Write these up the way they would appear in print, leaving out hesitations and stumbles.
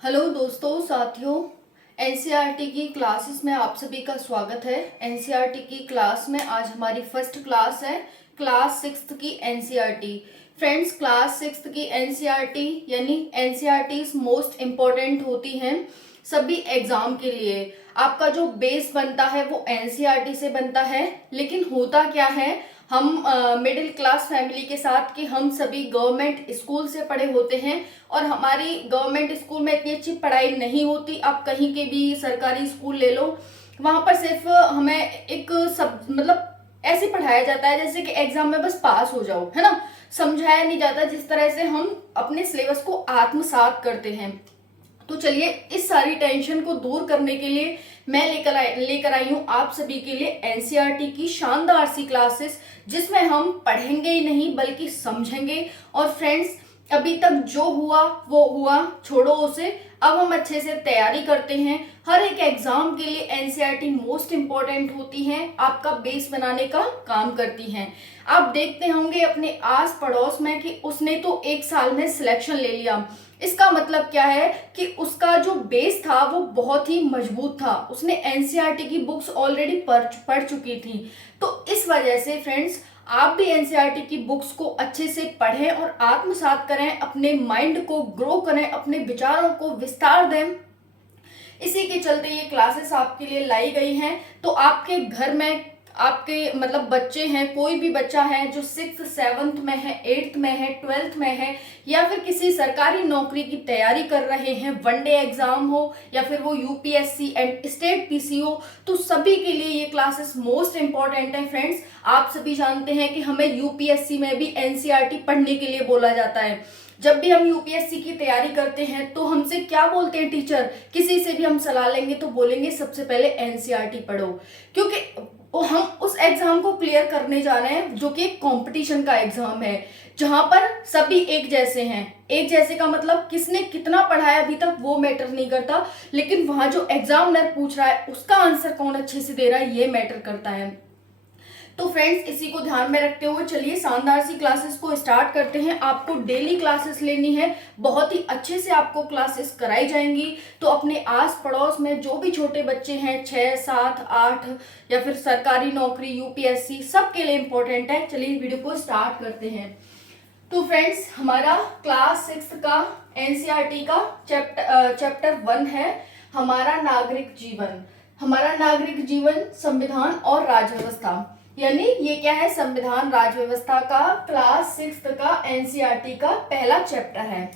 Hello दोस्तों साथियों, NCERT की क्लासेस में आप सभी का स्वागत है। एनसीईआरटी की क्लास में आज हमारी फर्स्ट क्लास है, क्लास सिक्स्थ की एनसीईआरटी। फ्रेंड्स, क्लास सिक्स्थ की एनसीईआरटी यानी एनसीईआरटी मोस्ट इम्पोर्टेंट होती हैं सभी एग्जाम के लिए। आपका जो बेस बनता है वो एनसीईआरटी से बनता है, लेकिन होता क्या है, हम मिडिल क्लास फैमिली के साथ कि हम सभी गवर्नमेंट स्कूल से पढ़े होते हैं और हमारी गवर्नमेंट स्कूल में इतनी अच्छी पढ़ाई नहीं होती। आप कहीं के भी सरकारी स्कूल ले लो, वहां पर सिर्फ हमें एक सब मतलब ऐसे पढ़ाया जाता है जैसे कि एग्जाम में बस पास हो जाओ, है ना। समझाया नहीं जाता जिस तरह से हम अपने सिलेबस को आत्मसात करते हैं। तो चलिए, इस सारी टेंशन को दूर करने के लिए मैं लेकर आई हूँ आप सभी के लिए एनसीईआरटी की शानदार सी क्लासेस, जिसमें हम पढ़ेंगे ही नहीं बल्कि समझेंगे। और फ्रेंड्स, अभी तक जो हुआ वो हुआ, छोड़ो उसे। अब हम अच्छे से तैयारी करते हैं। हर एक एग्जाम के लिए एनसीईआरटी मोस्ट इंपॉर्टेंट होती है, आपका बेस बनाने का काम करती हैं। आप देखते होंगे अपने आस पड़ोस में कि उसने तो एक साल में सिलेक्शन ले लिया। इसका मतलब क्या है कि उसका जो बेस था वो बहुत ही मजबूत था, उसने एनसीईआरटी की बुक्स ऑलरेडी पढ़ चुकी थी। तो इस वजह से फ्रेंड्स, आप भी एनसीईआरटी की बुक्स को अच्छे से पढ़ें और आत्मसात करें, अपने माइंड को ग्रो करें, अपने विचारों को विस्तार दें। इसी के चलते ये क्लासेस आपके लिए लाई गई हैं। तो आपके घर में आपके मतलब बच्चे हैं, कोई भी बच्चा है जो सिक्स सेवन्थ में है, एट्थ में है, ट्वेल्थ में है, या फिर किसी सरकारी नौकरी की तैयारी कर रहे हैं, वनडे एग्जाम हो या फिर वो यूपीएससी एंड स्टेट पीसीओ, तो सभी के लिए ये क्लासेस मोस्ट इंपॉर्टेंट है। फ्रेंड्स, आप सभी जानते हैं कि हमें यूपीएससी में भी एनसीईआरटी पढ़ने के लिए बोला जाता है। जब भी हम यूपीएससी की तैयारी करते हैं तो हमसे क्या बोलते हैं टीचर, किसी से भी हम सलाह लेंगे तो बोलेंगे सबसे पहले एनसीईआरटी पढ़ो, क्योंकि हम उस एग्जाम को क्लियर करने जा रहे हैं जो कि एक कंपटीशन का एग्जाम है, जहां पर सभी एक जैसे हैं। एक जैसे का मतलब किसने कितना पढ़ा है अभी तक वो मैटर नहीं करता, लेकिन वहां जो एग्जामिनर पूछ रहा है उसका आंसर कौन अच्छे से दे रहा है ये मैटर करता है। तो फ्रेंड्स, इसी को ध्यान में रखते हुए चलिए शानदार सी क्लासेस को स्टार्ट करते हैं। आपको डेली क्लासेस लेनी है, बहुत ही अच्छे से आपको क्लासेस कराई जाएंगी। तो अपने आस पड़ोस में जो भी छोटे बच्चे हैं, 6, 7, 8 या फिर सरकारी नौकरी, यूपीएससी, सबके लिए इंपॉर्टेंट है। चलिए वीडियो को स्टार्ट करते हैं। तो फ्रेंड्स, हमारा क्लास सिक्स का एनसीईआरटी का चैप्टर 1 है हमारा नागरिक जीवन। हमारा नागरिक जीवन, संविधान और राज्य व्यवस्था, यानी ये क्या है, संविधान राज्य व्यवस्था का क्लास सिक्स का एनसीईआरटी का पहला चैप्टर है।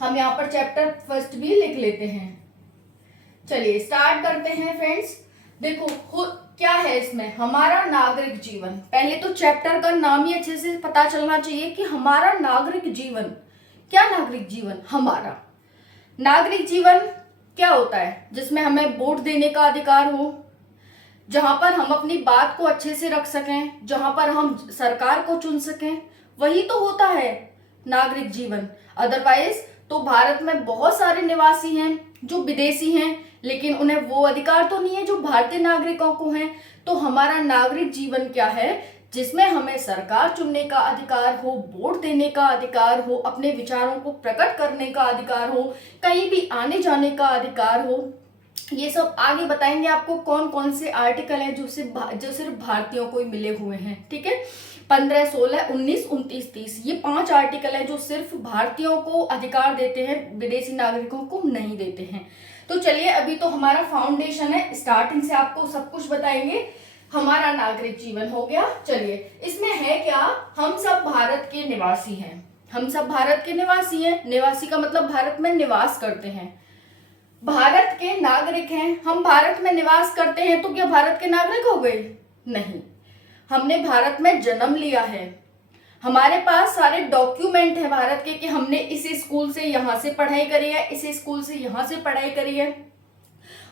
हम यहाँ पर चैप्टर फर्स्ट भी लिख लेते हैं। चलिए स्टार्ट करते हैं फ्रेंड्स। देखो क्या है इसमें, हमारा नागरिक जीवन। पहले तो चैप्टर का नाम ही अच्छे से पता चलना चाहिए कि हमारा नागरिक जीवन क्या। नागरिक जीवन, हमारा नागरिक जीवन क्या होता है, जिसमें हमें वोट देने का अधिकार हो, जहां पर हम अपनी बात को अच्छे से रख सकें, जहां पर हम सरकार को चुन सकें, वही तो होता है नागरिक जीवन। अदरवाइज तो भारत में बहुत सारे निवासी हैं जो विदेशी हैं, लेकिन उन्हें वो अधिकार तो नहीं है जो भारतीय नागरिकों को हैं। तो हमारा नागरिक जीवन क्या है, जिसमें हमें सरकार चुनने का अधिकार हो, वोट देने का अधिकार हो, अपने विचारों को प्रकट करने का अधिकार हो, कहीं भी आने जाने का अधिकार हो। ये सब आगे बताएंगे आपको कौन कौन से आर्टिकल हैं जो सिर्फ भारतीयों को ही मिले हुए हैं। ठीक है, 15, 16, 19, 29, 30 ये 5 आर्टिकल हैं जो सिर्फ भारतीयों को अधिकार देते हैं, विदेशी नागरिकों को नहीं देते हैं। तो चलिए, अभी तो हमारा फाउंडेशन है, स्टार्टिंग से आपको सब कुछ बताएंगे। हमारा नागरिक जीवन हो गया। चलिए, इसमें है क्या, हम सब भारत के निवासी हैं। हम सब भारत के निवासी हैं। निवासी का मतलब भारत में निवास करते हैं, भारत के नागरिक हैं। हम भारत में निवास करते हैं तो क्या भारत के नागरिक हो गए? नहीं, हमने भारत में जन्म लिया है, हमारे पास सारे डॉक्यूमेंट है भारत के कि हमने इस स्कूल से यहाँ से पढ़ाई करी है, इस स्कूल से यहाँ से पढ़ाई करी है।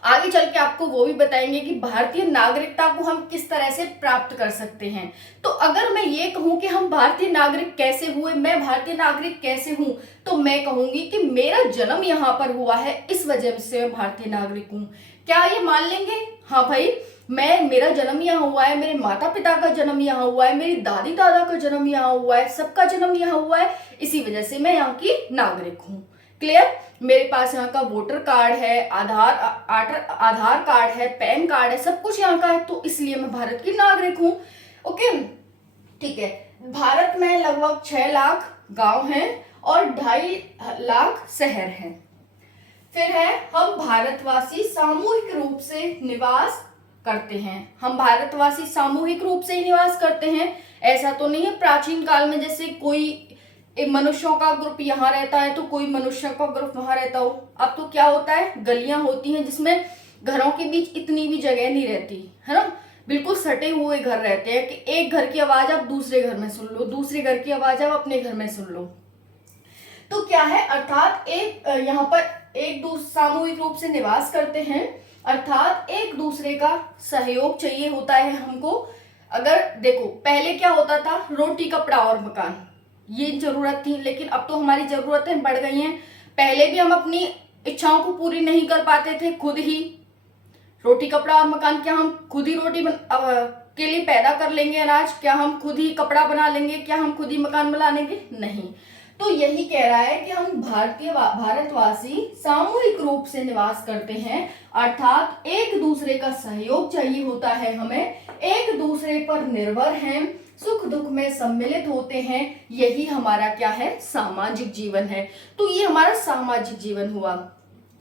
आगे चल के आपको वो भी बताएंगे कि भारतीय नागरिकता को हम किस तरह से प्राप्त कर सकते हैं। तो अगर मैं ये कहूं कि हम भारतीय नागरिक कैसे हुए, मैं भारतीय नागरिक कैसे हूं, तो मैं कहूंगी कि मेरा जन्म यहाँ पर हुआ है, इस वजह से मैं भारतीय नागरिक हूँ। क्या ये मान लेंगे? हाँ भाई, मेरा जन्म यहाँ हुआ है, मेरे माता पिता का जन्म यहाँ हुआ है, मेरी दादी दादा का जन्म यहाँ हुआ है, सबका जन्म यहाँ हुआ है, इसी वजह से मैं यहाँ की नागरिक हूँ। क्लियर। मेरे पास यहाँ का वोटर कार्ड है, आधार कार्ड है, पैन कार्ड है, सब कुछ यहाँ का है, तो इसलिए मैं भारत की नागरिक हूँ। ओके, ठीक है। भारत में लगभग 6 लाख गांव हैं और 2.5 लाख शहर हैं। फिर है, हम भारतवासी सामूहिक रूप से निवास करते हैं। हम भारतवासी सामूहिक रूप से ही निवास करते हैं, ऐसा तो नहीं है प्राचीन काल में जैसे कोई मनुष्यों का ग्रुप यहाँ रहता है तो कोई मनुष्यों का ग्रुप वहां रहता हो। अब तो क्या होता है, गलियां होती हैं जिसमें घरों के बीच इतनी भी जगह नहीं रहती है ना, बिल्कुल सटे हुए घर रहते हैं कि एक घर की आवाज आप दूसरे घर में सुन लो, दूसरे घर की आवाज आप अपने घर में सुन लो। तो क्या है, अर्थात यहाँ पर सामूहिक रूप से निवास करते हैं, अर्थात एक दूसरे का सहयोग चाहिए होता है हमको। अगर देखो पहले क्या होता था, रोटी कपड़ा और मकान ये जरूरत थी, लेकिन अब तो हमारी जरूरतें बढ़ गई हैं। पहले भी हम अपनी इच्छाओं को पूरी नहीं कर पाते थे खुद ही। रोटी कपड़ा और मकान, क्या हम खुद ही के लिए पैदा कर लेंगे अनाज? क्या हम खुद ही कपड़ा बना लेंगे? क्या हम खुद ही मकान बना लेंगे? नहीं। तो यही कह रहा है कि हम भारतवासी सामूहिक रूप से निवास करते हैं, अर्थात एक दूसरे का सहयोग चाहिए होता है हमें, एक दूसरे पर निर्भर हैं, सुख दुख में सम्मिलित होते हैं। यही हमारा क्या है, सामाजिक जीवन है। तो ये हमारा सामाजिक जीवन हुआ,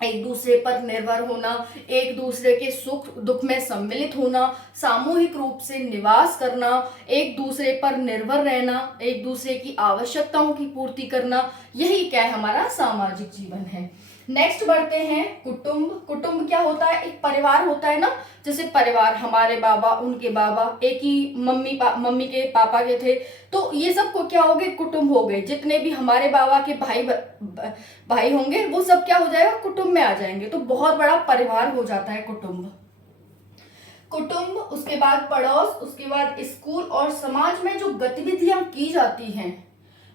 एक दूसरे पर निर्भर होना, एक दूसरे के सुख दुख में सम्मिलित होना, सामूहिक रूप से निवास करना, एक दूसरे पर निर्भर रहना, एक दूसरे की आवश्यकताओं की पूर्ति करना, यही क्या है, हमारा सामाजिक जीवन है। नेक्स्ट बढ़ते हैं, कुटुंब। कुटुंब क्या होता है, एक परिवार होता है ना, जैसे परिवार, हमारे बाबा, उनके बाबा, एक ही मम्मी के पापा के थे, तो ये सब को क्या हो गए, कुटुंब हो गए। जितने भी हमारे बाबा के भाई होंगे वो सब क्या हो जाएगा, कुटुंब में आ जाएंगे। तो बहुत बड़ा परिवार हो जाता है कुटुंब। उसके बाद पड़ोस, उसके बाद स्कूल और समाज में जो गतिविधियां की जाती हैं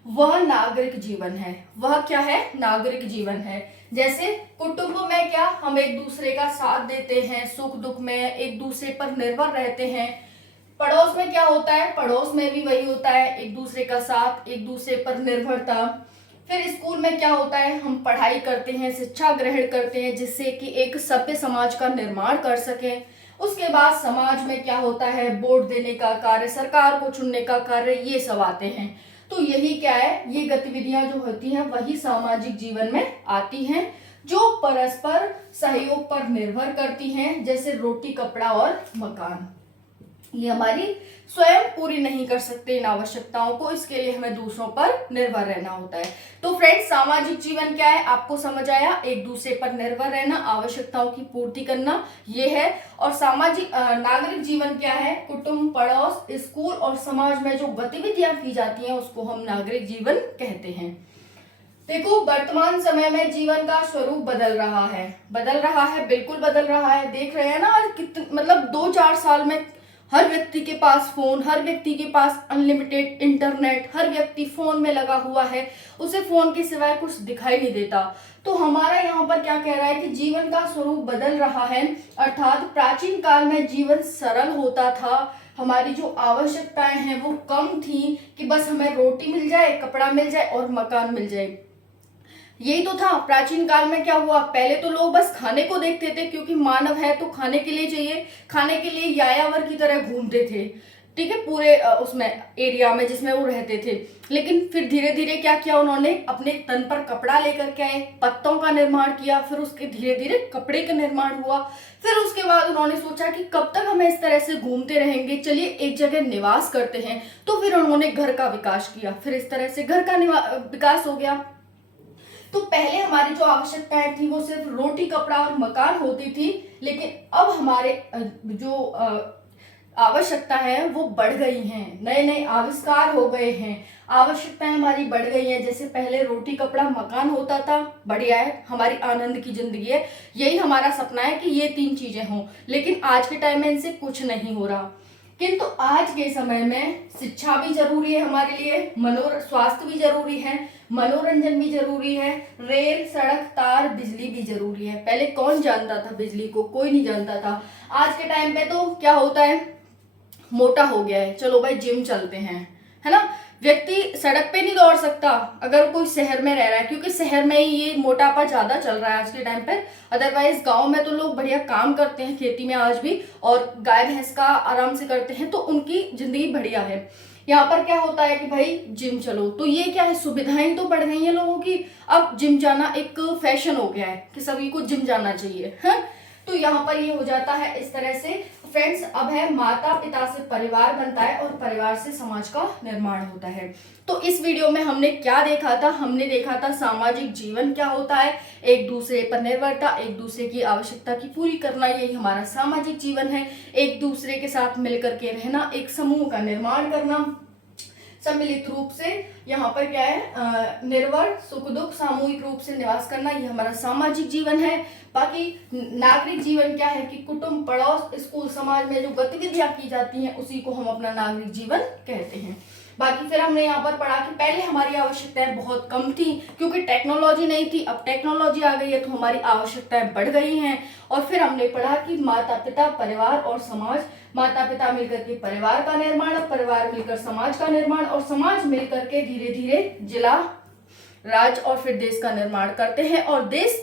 वह नागरिक जीवन है। वह क्या है, नागरिक जीवन है। जैसे कुटुंब में क्या, हम एक दूसरे का साथ देते हैं, सुख दुख में एक दूसरे पर निर्भर रहते हैं। पड़ोस में क्या होता है, पड़ोस में भी वही होता है, एक दूसरे का साथ, एक दूसरे पर निर्भरता। फिर स्कूल में क्या होता है, हम पढ़ाई करते हैं, शिक्षा ग्रहण करते हैं, जिससे कि एक सभ्य समाज का निर्माण कर सकें। उसके बाद समाज में क्या होता है, वोट देने का कार्य, सरकार को चुनने का कार्य, ये सब आते हैं। तो यही क्या है, ये गतिविधियां जो होती हैं वही सामाजिक जीवन में आती हैं, जो परस्पर सहयोग पर निर्भर करती हैं, जैसे रोटी कपड़ा और मकान। ये हमारी स्वयं पूरी नहीं कर सकते इन आवश्यकताओं को, इसके लिए हमें दूसरों पर निर्भर रहना होता है। तो फ्रेंड्स, सामाजिक जीवन क्या है, आपको समझ आया, एक दूसरे पर निर्भर रहना, आवश्यकताओं की पूर्ति करना, ये है। और नागरिक जीवन क्या है, कुटुंब, पड़ोस, स्कूल और समाज में जो गतिविधियां की जाती हैं उसको हम नागरिक जीवन कहते हैं। देखो, वर्तमान समय में जीवन का स्वरूप बदल रहा है, बिल्कुल बदल रहा है। देख रहे हैं ना, मतलब 2-4 साल में हर व्यक्ति के पास फोन, हर व्यक्ति के पास अनलिमिटेड इंटरनेट, हर व्यक्ति फोन में लगा हुआ है, उसे फोन के सिवाय कुछ दिखाई नहीं देता। तो हमारा यहाँ पर क्या कह रहा है कि जीवन का स्वरूप बदल रहा है, अर्थात प्राचीन काल में जीवन सरल होता था, हमारी जो आवश्यकताएं हैं वो कम थी कि बस हमें रोटी मिल जाए, कपड़ा मिल जाए और मकान मिल जाए। यही तो था प्राचीन काल में। क्या हुआ, पहले तो लोग बस खाने को देखते थे, क्योंकि मानव है तो खाने के लिए चाहिए, खाने के लिए यायावर की तरह घूमते थे, ठीक है, पूरे उसमें एरिया में जिसमें वो रहते थे। लेकिन फिर धीरे धीरे क्या किया उन्होंने, अपने तन पर कपड़ा लेकर के आए, पत्तों का निर्माण किया, फिर उसके धीरे धीरे कपड़े का निर्माण हुआ। फिर उसके बाद उन्होंने सोचा कि कब तक हमें इस तरह से घूमते रहेंगे, चलिए एक जगह निवास करते हैं। तो फिर उन्होंने घर का विकास किया, फिर इस तरह से घर का विकास हो गया। तो पहले हमारी जो आवश्यकताएं थी वो सिर्फ रोटी कपड़ा और मकान होती थी, लेकिन अब हमारे जो आवश्यकता है वो बढ़ गई हैं, नए नए आविष्कार हो गए हैं, आवश्यकताएं हमारी बढ़ गई हैं। जैसे पहले रोटी कपड़ा मकान होता था, बढ़िया है, हमारी आनंद की जिंदगी है, यही हमारा सपना है कि ये 3 चीजें हों, लेकिन आज के टाइम में इनसे कुछ नहीं हो रहा। किंतु आज के समय में शिक्षा भी जरूरी है हमारे लिए, स्वास्थ्य भी जरूरी है, मनोरंजन भी जरूरी है, रेल, सड़क, तार, बिजली भी जरूरी है। पहले कौन जानता था बिजली को, कोई नहीं जानता था। आज के टाइम पे तो क्या होता है, मोटा हो गया है, चलो भाई जिम चलते हैं, है ना, व्यक्ति सड़क पे नहीं दौड़ सकता अगर कोई शहर में रह रहा है, क्योंकि शहर में ही ये मोटापा ज्यादा चल रहा है आज के टाइम पे। अदरवाइज गांव में तो लोग बढ़िया काम करते हैं खेती में आज भी, और गाय भैंस का आराम से करते हैं, तो उनकी जिंदगी बढ़िया है। यहाँ पर क्या होता है कि भाई जिम चलो, तो ये क्या है, सुविधाएं तो बढ़ गई हैं लोगों की। अब जिम जाना एक फैशन हो गया है कि सभी को जिम जाना चाहिए है। तो यहाँ पर ये हो जाता है इस तरह से। फ्रेंड्स, अब है माता पिता से परिवार बनता है और परिवार से समाज का निर्माण होता है। तो इस वीडियो में हमने क्या देखा था, हमने देखा था सामाजिक जीवन क्या होता है, एक दूसरे पर निर्भरता, एक दूसरे की आवश्यकता की पूरी करना, यही हमारा सामाजिक जीवन है। एक दूसरे के साथ मिलकर के रहना, एक समूह का निर्माण करना सम्मिलित रूप से, यहाँ पर क्या है, निर्भर सुख दुख सामूहिक रूप से निवास करना, ये हमारा सामाजिक जीवन है। बाकी नागरिक जीवन क्या है कि कुटुंब, पड़ोस, स्कूल, समाज में जो गतिविधियां की जाती हैं उसी को हम अपना नागरिक जीवन कहते हैं। बाकी फिर हमने यहाँ पर पढ़ा कि पहले हमारी आवश्यकताएं बहुत कम थी क्योंकि टेक्नोलॉजी नहीं थी, अब टेक्नोलॉजी आ गई है तो हमारी आवश्यकताएं बढ़ गई हैं। और फिर हमने पढ़ा कि माता पिता, परिवार और समाज, माता पिता मिलकर के परिवार का निर्माण, परिवार मिलकर समाज का निर्माण, और समाज मिलकर के धीरे धीरे जिला, राज्य और फिर देश का निर्माण करते हैं, और देश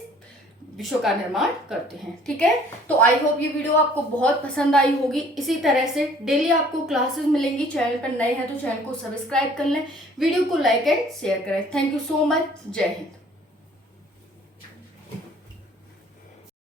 विश्व का निर्माण करते हैं। ठीक है, तो आई होप ये वीडियो आपको बहुत पसंद आई होगी। इसी तरह से डेली आपको क्लासेस मिलेंगी। चैनल पर नए हैं तो चैनल को सब्सक्राइब कर लें, वीडियो को लाइक एंड शेयर करें। Thank you so much. जय हिंद।